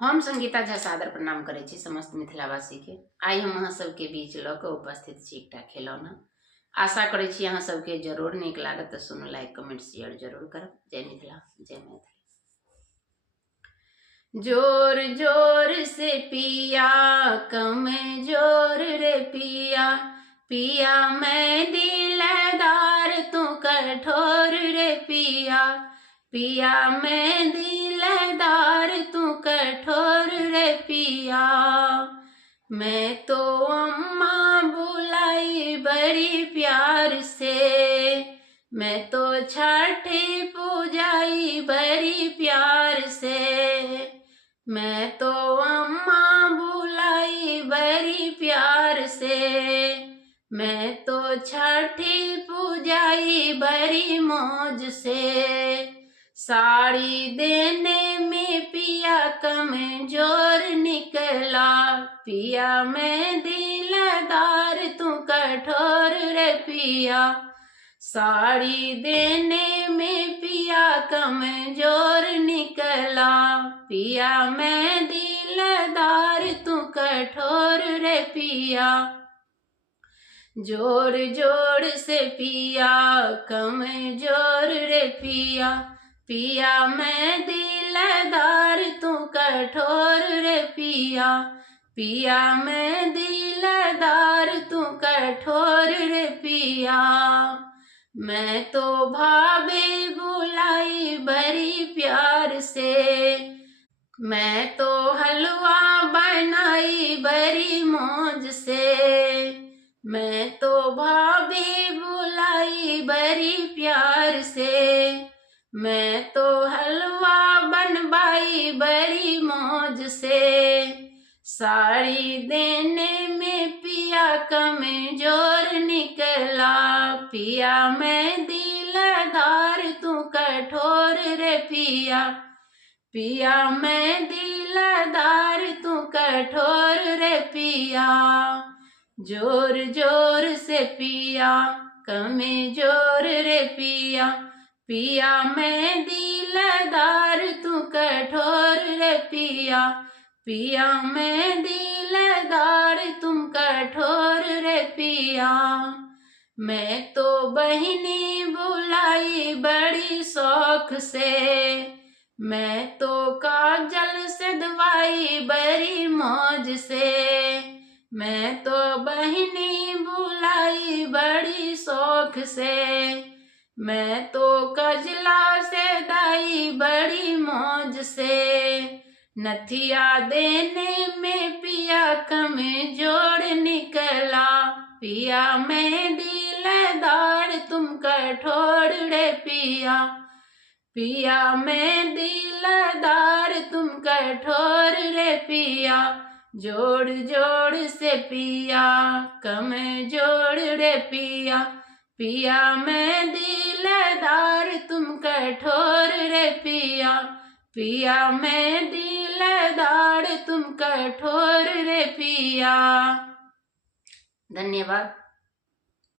हम संगीता झा सादर प्रणाम करे छी समस्त मिथिलावासी के। आई हम अहाँ सबके बीच ल के उपस्थित छी एकटा खिलौना। आशा करे छी अहाँ सबके जरूर नीक लागत तो सुनो, लाइक कमेंट शेयर जरूर करब। जय मिथिला, जय मैथिली। जोर जोर से पिया कम जोर रे पिया, पिया मैं दिलदार तू कठोर रे पिया, पिया मैं दिलदार तू कठोर रे पिया। मैं तो अम्मा बुलाई बड़ी प्यार से, मैं तो छठी पूजाई बड़ी प्यार से, मैं तो अम्मा बुलाई बड़ी प्यार से, मैं तो छठी पूजाई बड़ी मौज से। साड़ी देने में पिया कमजोर निकला, पिया मैं दिलदार तू कठोर रे पिया, साड़ी देने में पिया कमजोर निकला, पिया मैं दिलदार तू कठोर रे पिया। जोर जोर से पिया कमजोर रे पिया, पिया मैं दिलदार तू कठोर रे पिया, पिया मैं दिलदार तू कठोर रे पिया। मैं तो भाभी बुलाई बड़ी प्यार से, मैं तो हलवा बनाई बड़ी मौज से, मैं तो भाभी बुलाई बड़ी प्यार से, मैं तो हलवा बनवाई बड़ी मौज से। साड़ी देने में पिया कमजोर निकला, पिया मैं दिलदार तू कठोर रे पिया, पिया मैं दिलदार तू कठोर रे पिया। जोर जोर से पिया कमजोर रे पिया, पिया मैं दिलदार तू कठोर रे पिया, पिया मैं दिलदार तुम कठोर रे पिया। मैं तो बहिनी बुलाई बड़ी शौक से, मैं तो काजल से दवाई बड़ी मौज से, मैं तो बहिनी बुलाई बड़ी शौक से, मैं तो कजला से दाई बड़ी मौज से। नथिया देने में पिया कमजोर निकला, पिया मैं दिलदार तुम कठोर रे पिया, पिया मैं दिलदार तुम कठोर रे पिया। जोड़ जोड़ से पिया कमजोर रे पिया, पिया मैं दिलदार तुम कठोर रे पिया, पिया मैं दिलदार तुम कठोर रे पिया। धन्यवाद।